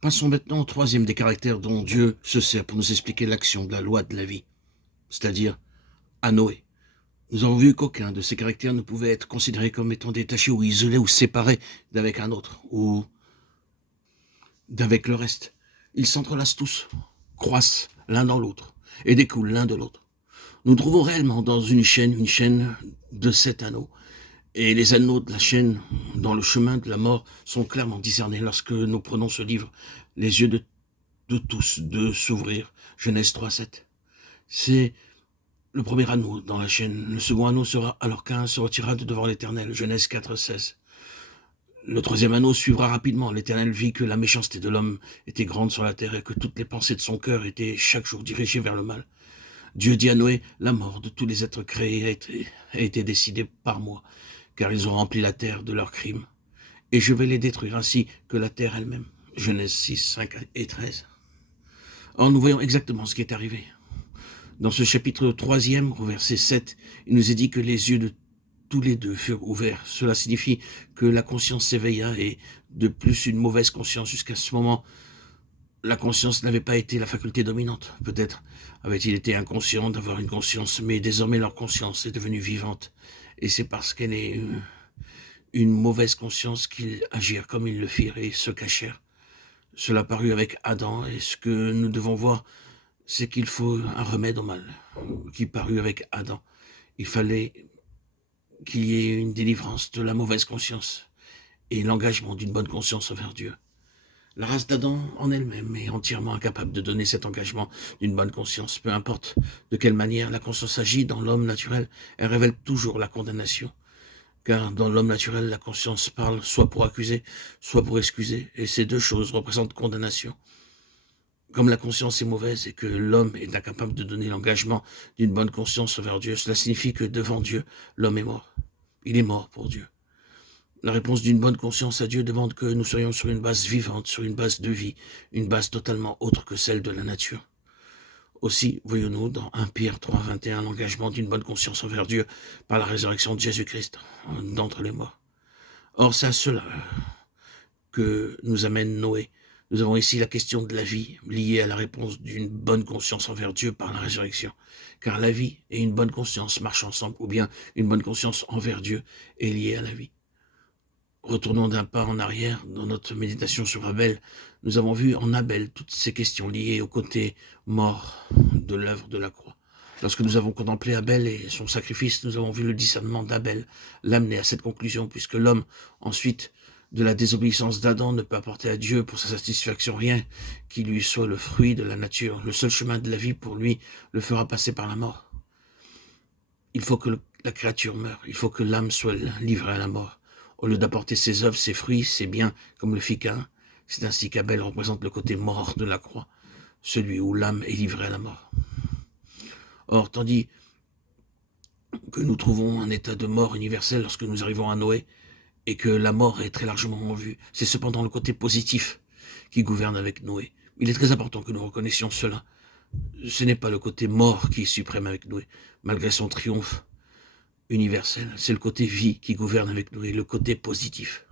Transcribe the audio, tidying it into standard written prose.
Passons maintenant au troisième des caractères dont Dieu se sert pour nous expliquer l'action de la loi de la vie, c'est-à-dire à Noé. Nous avons vu qu'aucun de ces caractères ne pouvait être considéré comme étant détaché ou isolé ou séparé d'avec un autre ou d'avec le reste. Ils s'entrelacent tous, croissent l'un dans l'autre et découlent l'un de l'autre. Nous trouvons réellement dans une chaîne de 7 anneaux. Et les anneaux de la chaîne dans le chemin de la mort sont clairement discernés lorsque nous prenons ce livre, les yeux de tous de s'ouvrir. Genèse 3:7. C'est le premier anneau dans la chaîne. Le second anneau sera alors qu'un se retirera de devant l'Éternel. Genèse 4:16. Le troisième anneau suivra rapidement. L'Éternel vit que la méchanceté de l'homme était grande sur la terre et que toutes les pensées de son cœur étaient chaque jour dirigées vers le mal. Dieu dit à Noé, la mort de tous les êtres créés a été décidée par moi, car ils ont rempli la terre de leurs crimes. Et je vais les détruire ainsi que la terre elle-même. Genèse 6, 5 et 13. Or, nous voyons exactement ce qui est arrivé. Dans ce chapitre 3e, au verset 7, il nous est dit que les yeux de tous les deux furent ouverts. Cela signifie que la conscience s'éveilla et de plus une mauvaise conscience. Jusqu'à ce moment, la conscience n'avait pas été la faculté dominante. Peut-être avait-il été inconscient d'avoir une conscience, mais désormais leur conscience est devenue vivante. Et c'est parce qu'elle est une mauvaise conscience qu'ils agirent comme ils le firent et se cachèrent. Cela parut avec Adam, et ce que nous devons voir, c'est qu'il faut un remède au mal, qui parut avec Adam. Il fallait qu'il y ait une délivrance de la mauvaise conscience et l'engagement d'une bonne conscience envers Dieu. La race d'Adam en elle-même est entièrement incapable de donner cet engagement d'une bonne conscience. Peu importe de quelle manière la conscience agit dans l'homme naturel, elle révèle toujours la condamnation. Car dans l'homme naturel, la conscience parle soit pour accuser, soit pour excuser, et ces deux choses représentent condamnation. Comme la conscience est mauvaise et que l'homme est incapable de donner l'engagement d'une bonne conscience envers Dieu, cela signifie que devant Dieu, l'homme est mort. Il est mort pour Dieu. La réponse d'une bonne conscience à Dieu demande que nous soyons sur une base vivante, sur une base de vie, une base totalement autre que celle de la nature. Aussi, voyons-nous dans 1 Pierre 3:21 l'engagement d'une bonne conscience envers Dieu par la résurrection de Jésus-Christ d'entre les morts. Or, c'est à cela que nous amène Noé. Nous avons ici la question de la vie liée à la réponse d'une bonne conscience envers Dieu par la résurrection. Car la vie et une bonne conscience marchent ensemble, ou bien une bonne conscience envers Dieu est liée à la vie. Retournons d'un pas en arrière dans notre méditation sur Abel. Nous avons vu en Abel toutes ces questions liées au côté mort de l'œuvre de la croix. Lorsque nous avons contemplé Abel et son sacrifice, nous avons vu le discernement d'Abel l'amener à cette conclusion, puisque l'homme, ensuite de la désobéissance d'Adam, ne peut apporter à Dieu pour sa satisfaction rien qui lui soit le fruit de la nature. Le seul chemin de la vie pour lui le fera passer par la mort. Il faut que la créature meure, il faut que l'âme soit livrée à la mort. Au lieu d'apporter ses œuvres, ses fruits, ses biens, comme le fit Caïn, c'est ainsi qu'Abel représente le côté mort de la croix, celui où l'âme est livrée à la mort. Or, tandis que nous trouvons un état de mort universel lorsque nous arrivons à Noé, et que la mort est très largement en vue, c'est cependant le côté positif qui gouverne avec Noé. Il est très important que nous reconnaissions cela. Ce n'est pas le côté mort qui est suprême avec Noé, malgré son triomphe universel. C'est le côté vie qui gouverne avec Noé, le côté positif.